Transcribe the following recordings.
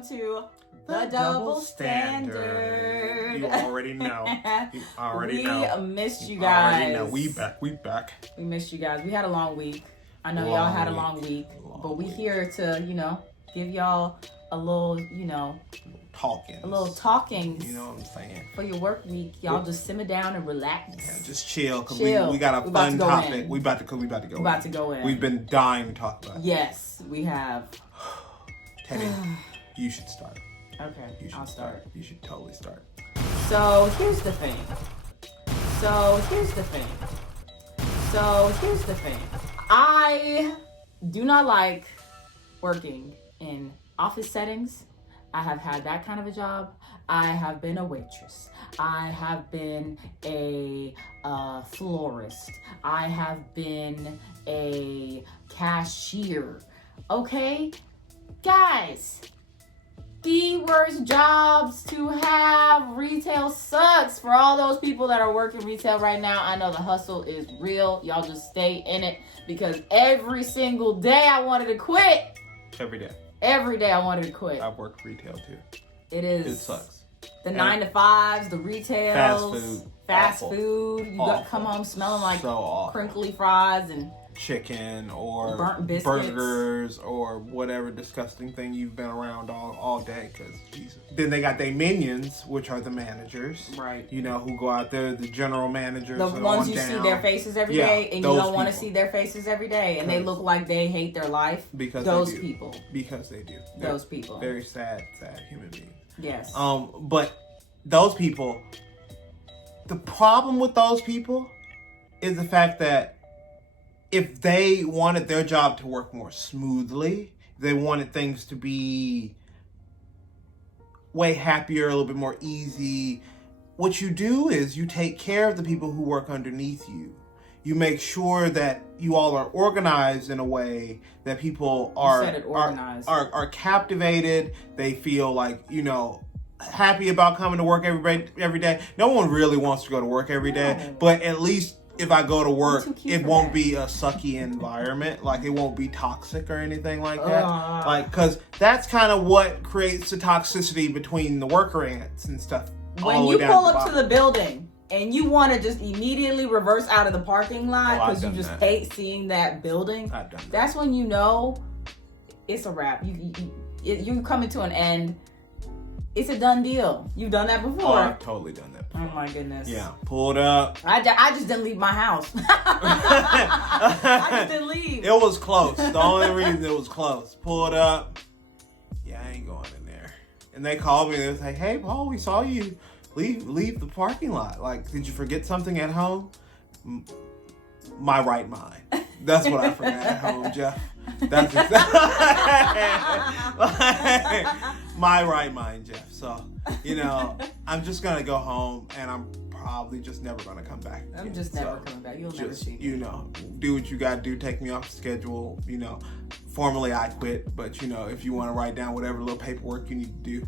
welcome to The Double Standard. You already know. You already know. We missed you guys. Already know. We back. We missed you guys. We had a long week. I know y'all had a long week. But we here to, give y'all a little, talking. A little talking. You know what I'm saying? For your work week. Y'all just simmer down and relax. Yeah, just chill. Because we got a fun topic. We about to go in. We've been dying to talk about it. Yes, we have. Teddy, you should start. Okay, I'll start. You should totally start. So here's the thing. I do not like working in office settings. I have had that kind of a job. I have been a waitress. I have been a florist. I have been a cashier. Okay? Guys, the worst jobs to have. Retail sucks. For all those people that are working retail right now, I know the hustle is real. Y'all just stay in it, because every single day I wanted to quit. Every day I wanted to quit. I've worked retail too. It sucks. The 9 to 5s, the retails, fast food. You got to come home smelling like crinkly fries and chicken or burnt biscuits, burgers or whatever disgusting thing you've been around all day. Because Jesus. Then they got their minions, which are the managers, right? Who go out there, the general managers, the ones you see their faces every day, and you don't want to see their faces every day, and they look like they hate their life. Because those people, because they do. Those people, very sad human beings. Yes. But those people, the problem with those people is the fact that if they wanted their job to work more smoothly, they wanted things to be way happier, a little bit more easy, what you do is you take care of the people who work underneath you. You make sure that you all are organized in a way that people are captivated. They feel like, happy about coming to work every day. No one really wants to go to work every day, but at least if I go to work, it won't be a sucky environment. Like, it won't be toxic or anything like that. Because that's kind of what creates the toxicity between the worker ants and stuff. When you pull up to the building and you want to just immediately reverse out of the parking lot because you just hate seeing that building, that's when you know it's a wrap. You coming to an end. It's a done deal. You've done that before. Oh, I've totally done that before. Oh my goodness. Yeah, pulled up. I just didn't leave my house. I just didn't leave. It was close. The only reason it was close. Pulled up. Yeah, I ain't going in there. And they called me and they was like, "Hey, Paul, we saw you leave the parking lot. Like, did you forget something at home?" My right mind. That's what I forgot at home, Jeff. That's exactly my right mind, Jeff. So, I'm just going to go home and I'm probably just never going to come back again. I'm just never coming back. You'll never see me. Do what you got to do. Take me off the schedule. Formally I quit. But, if you want to write down whatever little paperwork you need to do,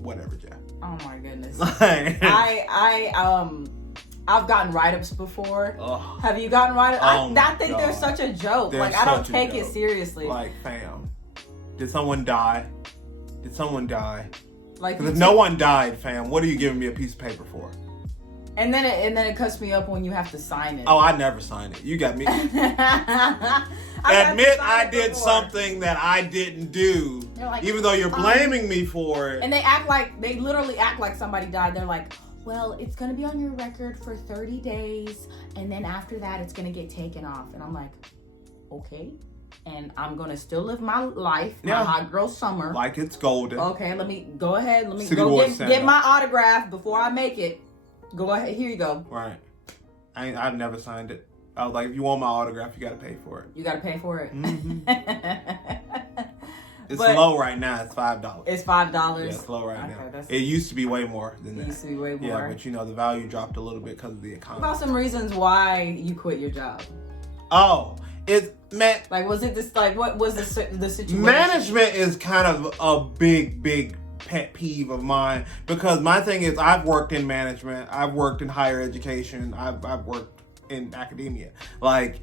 whatever, Jeff. Oh, my goodness. I've gotten write-ups before. Ugh. Have you gotten write-ups? I think they're such a joke. I don't take it seriously. Like, fam, did someone die? Like, if no one died, fam, what are you giving me a piece of paper for? And then it cuts me up when you have to sign it. Oh, I never sign it. You got me. Admit I did something that I didn't do, even though you're blaming me for it. And they literally act like somebody died. They're like, well, it's going to be on your record for 30 days, and then after that, it's going to get taken off. And I'm like, okay. And I'm going to still live my life, my hot girl summer. Like it's golden. Okay, let me go ahead. Let me go get my autograph before I make it. Go ahead. Here you go. Right. I've never signed it. I was like, if you want my autograph, you got to pay for it. You got to pay for it? Mm-hmm. It's low right now. It's $5. It's $5? Yeah, it's low right now. It used to be way more than that. It used to be way more. Yeah, but the value dropped a little bit because of the economy. What about some reasons why you quit your job? Oh, was it this, what was the situation? Management is kind of a big pet peeve of mine, because my thing is, I've worked in management, I've worked in higher education, I've worked in academia. Like,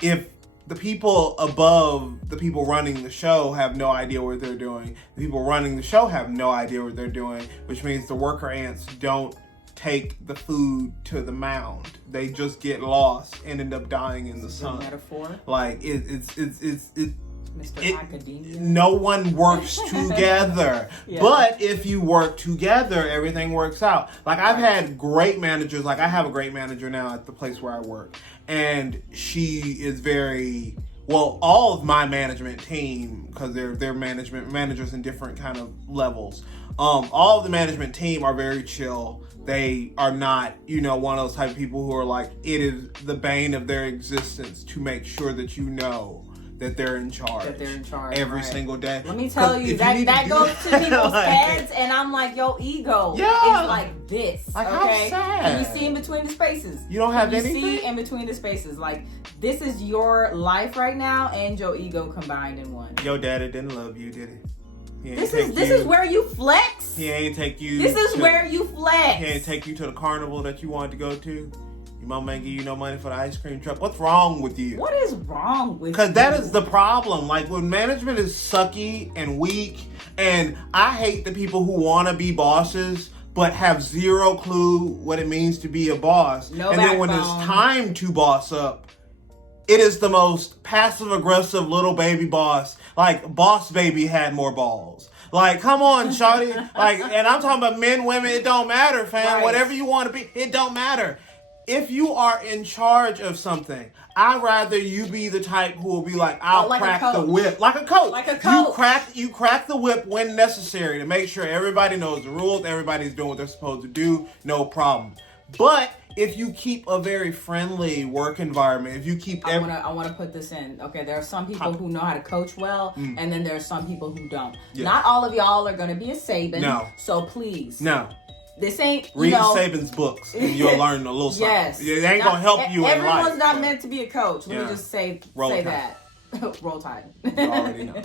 if the people above the people running the show have no idea what they're doing. The people running the show have no idea what they're doing, which means the worker ants don't take the food to the mound. They just get lost and end up dying in the sun. Metaphor. Like it's Mr. Academia. No one works together. Yeah. But if you work together, everything works out. Like I've had great managers. Like I have a great manager now at the place where I work. And she is very, well, all of my management team, because they're managers in different kind of levels. All of the management team are very chill. They are not, one of those type of people who are like, it is the bane of their existence to make sure that you know that they're in charge. Every single day. Let me tell you, that goes to people's heads, and I'm like, your ego is like this. Like, okay? how sad. And you see in between the spaces. You don't have anything? You see in between the spaces. Like, this is your life right now and your ego combined in one. Your daddy didn't love you, did he? This is where you flex. He ain't take you. This is where you flex. He ain't take you to the carnival that you wanted to go to. Your mama ain't give you no money for the ice cream truck. What's wrong with you? What is wrong with you? Because that is the problem. Like when management is sucky and weak, and I hate the people who want to be bosses but have zero clue what it means to be a boss. No and backbone. Then when it's time to boss up, it is the most passive aggressive little baby boss. Like Boss Baby had more balls. Like, come on, shawty. Like, and I'm talking about men, women. It don't matter, fam. Right. Whatever you want to be, it don't matter. If you are in charge of something, I'd rather you be the type who will be like, I'll like crack a the whip. Like a coach. Like a coach. You crack the whip when necessary to make sure everybody knows the rules, everybody's doing what they're supposed to do, no problem. But if you keep a very friendly work environment, if you keep... I want to put this in. Okay, there are some people who know how to coach well, and then there are some people who don't. Yeah. Not all of y'all are going to be a Saban. No. So please. No. This ain't, Read Saban's books and you'll learn a little something. Yes. It ain't going to help you in life. Everyone's not meant to be a coach. Let me just say that. Roll Tide. You already know.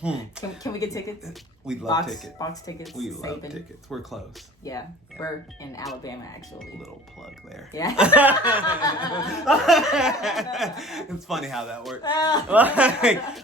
Can we get tickets? We'd love tickets. Box tickets. We love Saban. tickets. We're close. Yeah. We're in Alabama, actually. Little plug there. Yeah. It's funny how that works.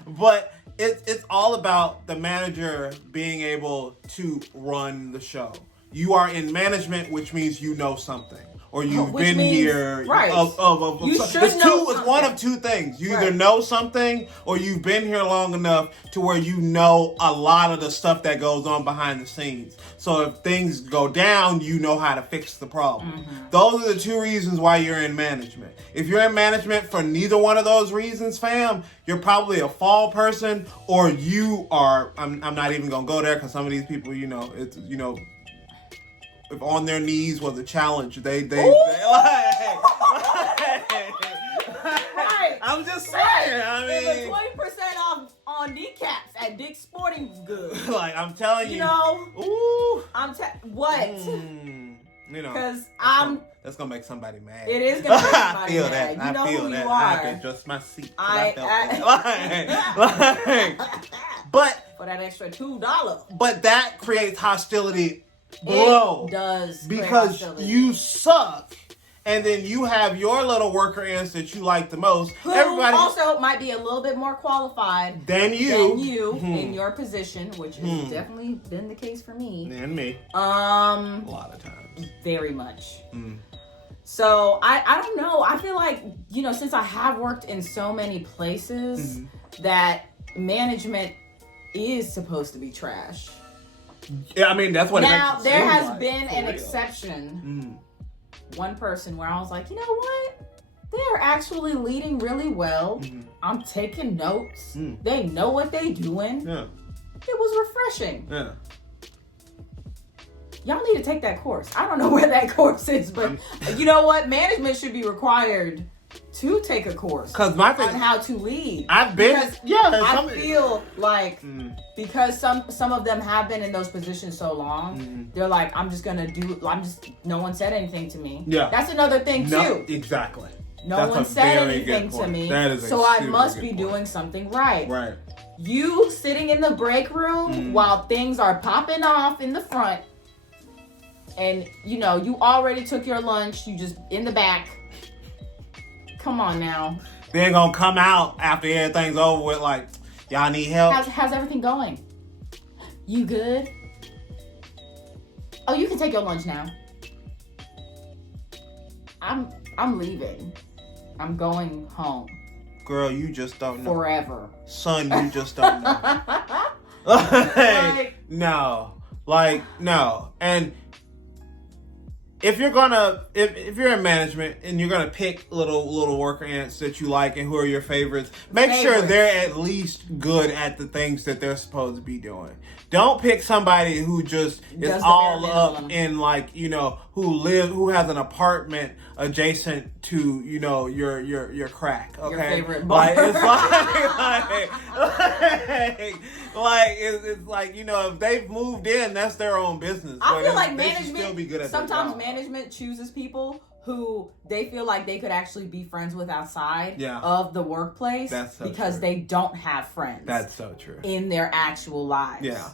But it's all about the manager being able to run the show. You are in management, which means you know something. Or you've been here. Right. You should it's know It's one of two things. You either Right. know something or you've been here long enough to where you know a lot of the stuff that goes on behind the scenes. So if things go down, you know how to fix the problem. Mm-hmm. Those are the two reasons why you're in management. If you're in management for neither one of those reasons, fam, you're probably a fall person or you are, I'm not even going to go there because some of these people, if on their knees was a challenge, they Right. I'm just saying. Right. I There's mean, a 20% off on kneecaps at Dick's Sporting Goods. like I'm telling you, Ooh. What? Because that's gonna make somebody mad. It is gonna make somebody I feel mad. that. You know I feel who that. you I are. can adjust my seat. But for that extra $2. But that creates hostility below. It does. Because you suck. And then you have your little worker ants that you like the most. Who Everybody also might be a little bit more qualified than you in your position, which has definitely been the case for me. And me. A lot of times. Very much. So I don't know. I feel like, since I have worked in so many places that management is supposed to be trash. Yeah, I mean, that's what now, it makes it there seem has like, been an real. exception. One person where I was like, you know what? They're actually leading really well. I'm taking notes. They know what they're doing. Yeah. It was refreshing. Yeah. Y'all need to take that course. I don't know where that course is, but you know what? Management should be required to take a course Because my thing on how to lead. I've been, I feel like because some of them have been in those positions so long, they're like, no one said anything to me. Yeah. That's another thing too. Exactly. No one said anything to me. That is so I must be doing something right. Right. You sitting in the break room while things are popping off in the front, and you already took your lunch, you just in the back. Come on now. then gonna come out after everything's over with like, y'all need help? How's everything going? You good? Oh, you can take your lunch now. I'm leaving. I'm going home. Girl, you just don't know. Forever. Son, you just don't know. No. And if you're in management and you're gonna pick little worker ants that you like and who are your favorites, make sure they're at least good at the things that they're supposed to be doing. Don't pick somebody who just is all up in who has an apartment adjacent to your crack. Okay, your favorite bar. It's it's like if they've moved in, that's their own business. I feel like they should still be good at sometimes management chooses people who they feel like they could actually be friends with outside of the workplace because they don't have friends. That's so true. In their actual lives. Yeah.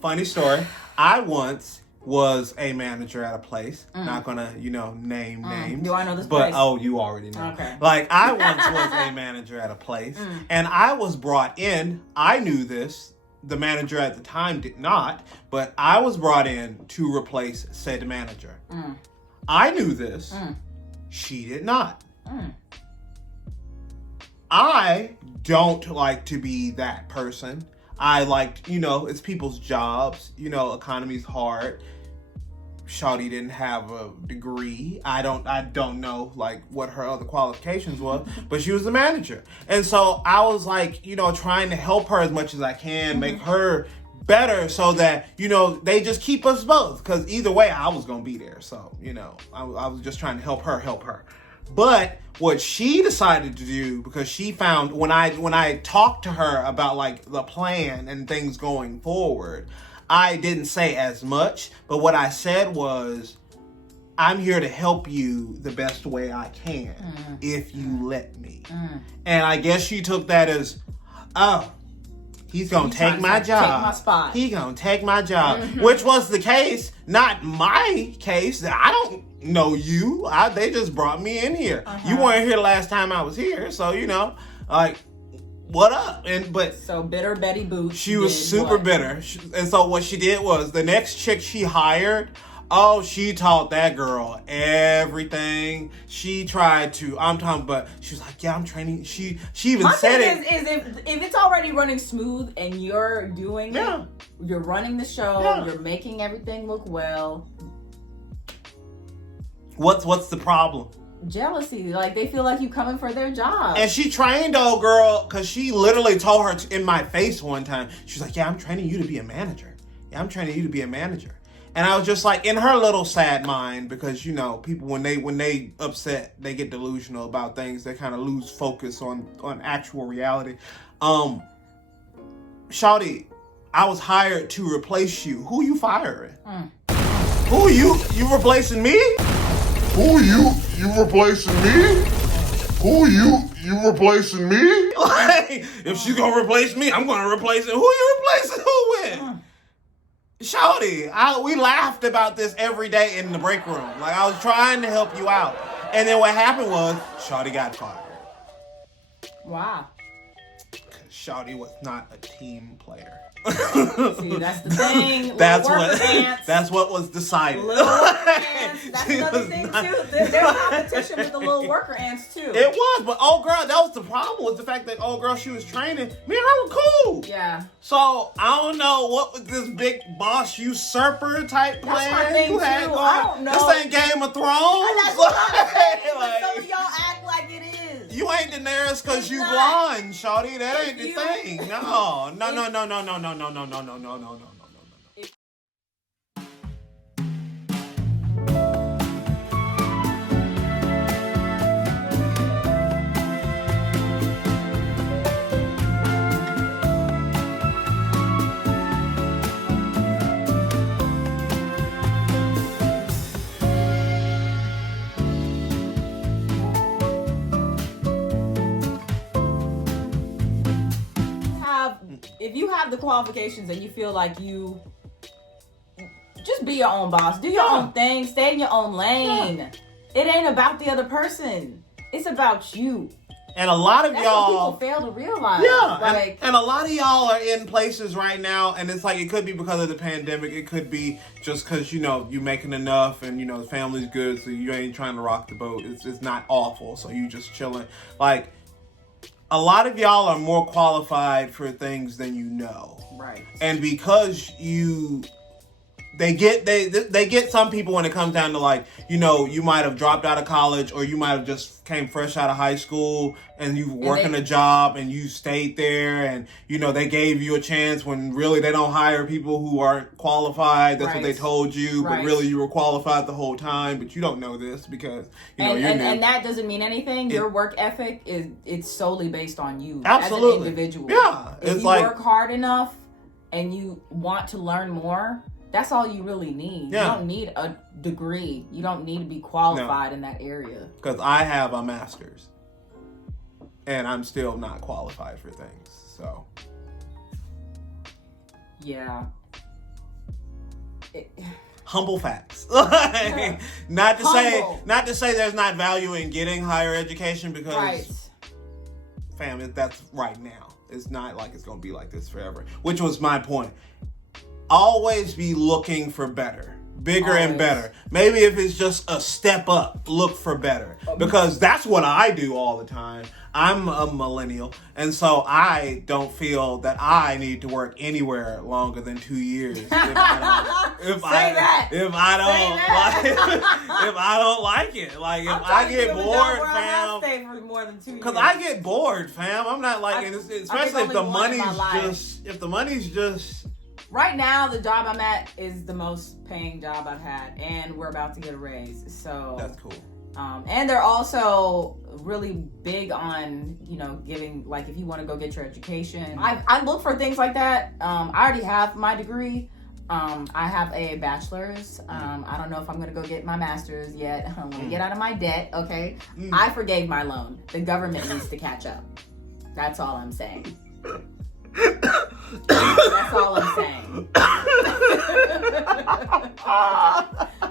Funny story. I once was a manager at a place. Not gonna, name names. Do I know this place? But you already know. Okay. Like I once was a manager at a place, and I was brought in. I knew this. The manager at the time did not, but I was brought in to replace said manager. I knew this. She did not. I don't like to be that person. I like, it's people's jobs. Economy's hard. Shawty didn't have a degree. I don't know like what her other qualifications was, but she was the manager. And so I was like, trying to help her as much as I can, make her better so that, they just keep us both. Because either way, I was going to be there. So, I was just trying to help her. But what she decided to do, because she found when I talked to her about like the plan and things going forward, I didn't say as much, but what I said was, I'm here to help you the best way I can if you let me. And I guess she took that as, oh, he's going to take my job. Take my spot. He's going to take my job, which was the case, not my case. I don't know you. They just brought me in here. You weren't here last time I was here, so, what up? So bitter Betty Boot. She was super bitter. And so what she did was the next chick she hired, she taught that girl everything. She tried to, but she was like, yeah, I'm training. She even said it. If it's already running smooth and you're doing it, you're running the show, you're making everything look well. What's the problem? Jealousy. Like, they feel like you coming for their job. And she trained old girl, because she literally told her in my face one time, she was like, yeah, I'm training you to be a manager. Yeah, I'm training you to be a manager. And I was just like, in her little sad mind, because, people, when they upset, they get delusional about things. They kind of lose focus on actual reality. Shawty, I was hired to replace you. Who you firing? Who you replacing me? Who you replacing me? Who you replacing me? Like, if she's gonna replace me, I'm gonna replace it. Who you replacing who with? Shawty, we laughed about this every day in the break room. Like, I was trying to help you out. And then what happened was, Shawty got fired. Wow. Shawty was not a team player. See, that's the thing. That's what was decided. Little worker ants. That's another thing too. There's competition with the little worker ants too. It was, but girl, that was the problem. Was the fact that girl she was training, me and her were cool. Yeah. So I don't know what was this big boss usurper type plan you had going. I don't know. This ain't Game of Thrones. That's what I'm saying. But some of y'all act like it is. You ain't Daenerys because you blonde, shawty. That ain't the thing. No. If you have the qualifications and you feel like you just be your own boss, do your own thing, stay in your own lane. It ain't about the other person. It's about you. And a lot of That's y'all, what people fail to realize. yeah, Like, and a lot of y'all are in places right now, and it's like it could be because of the pandemic. It could be just because you making enough, and the family's good, so you ain't trying to rock the boat. It's not awful, so you just chilling. Like a lot of y'all are more qualified for things than you know, right? And because they get some people when it comes down to like, you might have dropped out of college or you might have just came fresh out of high school and you working a job and you stayed there and, they gave you a chance when really they don't hire people who aren't qualified. That's what they told you, but really you were qualified the whole time, but you don't know this because, you're new. And that doesn't mean anything. Your work ethic it's solely based on you absolutely. As an individual. Yeah. If you work hard enough and you want to learn more, that's all you really need. Yeah. You don't need a degree. You don't need to be qualified in that area. Because I have a master's. And I'm still not qualified for things. So. Yeah. Humble facts. Not to say there's not value in getting higher education because fam, that's right now. It's not like it's gonna be like this forever. Which was my point. Always be looking for better. Bigger and better. Maybe if it's just a step up, look for better. Because that's what I do all the time. I'm a millennial, and so I don't feel that I need to work anywhere longer than 2 years. If I don't like it. Like if I get bored, fam. Because I get bored, fam. I'm not like, especially if the money's just. Right now, the job I'm at is the most paying job I've had, and we're about to get a raise. So that's cool. And they're also really big on, giving, like, if you want to go get your education. I look for things like that. I already have my degree. I have a bachelor's. I don't know if I'm going to go get my master's yet. I'm going to get out of my debt, okay? I forgave my loan. The government needs to catch up. That's all I'm saying. That's all I'm saying.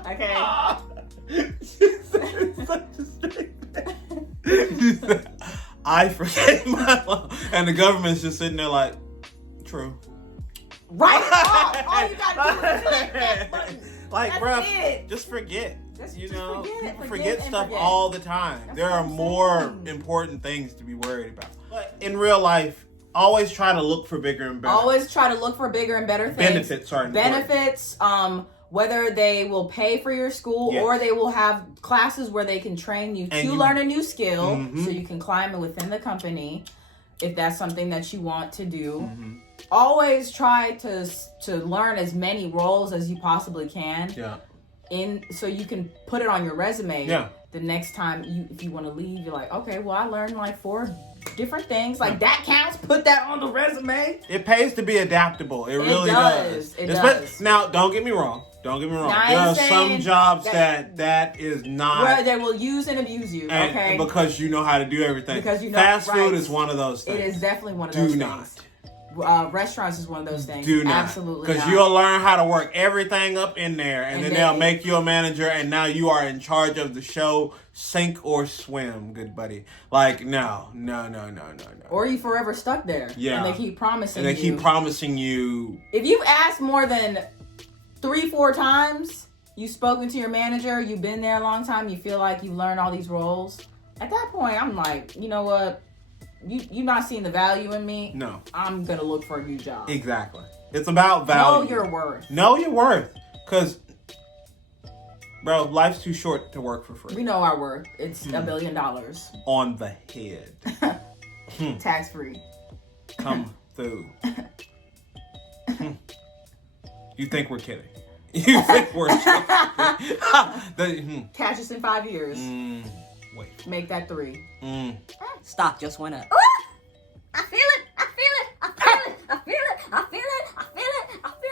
Okay. I forgave my loan, and the government's just sitting there like, true. Right. All you gotta do is hit that button. Like, bro, just forget. Forget stuff all the time. There are more important things to be worried about. But in real life, always try to look for bigger and better. Always try to look for bigger and better things. Benefits. Whether they will pay for your school or they will have classes where they can train you to learn a new skill so you can climb it within the company if that's something that you want to do. Always try to learn as many roles as you possibly can. So you can put it on your resume. The next time if you want to leave, you're like, okay, well, I learned like 4 different things. Like that counts. Put that on the resume. It pays to be adaptable. It really does. It does. Now, don't get me wrong. There are some jobs that is not where they will use and abuse you. Okay, because you know how to do everything. Because fast food is one of those things. It is definitely one of those things. Do not. Restaurants is one of those things. Do not. Absolutely Because you'll learn how to work everything up in there, and then they'll make you a manager, and now you are in charge of the show, sink or swim, good buddy. Like, no. Or you forever stuck there. Yeah. And they keep promising you. If you've asked more than 3-4 times, you've spoken to your manager, you've been there a long time, you feel like you've learned all these roles. At that point, I'm like, you know what? You're not seeing the value in me. No. I'm going to look for a new job. Exactly. It's about value. Know your worth. Know your worth. Because, bro, life's too short to work for free. We know our worth. It's $1 billion. On the head. Tax free. Come through. You think we're kidding? You think we're kidding? Catch us in 5 years. Wait. Make that 3. Stock just went up. I feel it. I feel it. I feel it. I feel it. I feel it. I feel it. I feel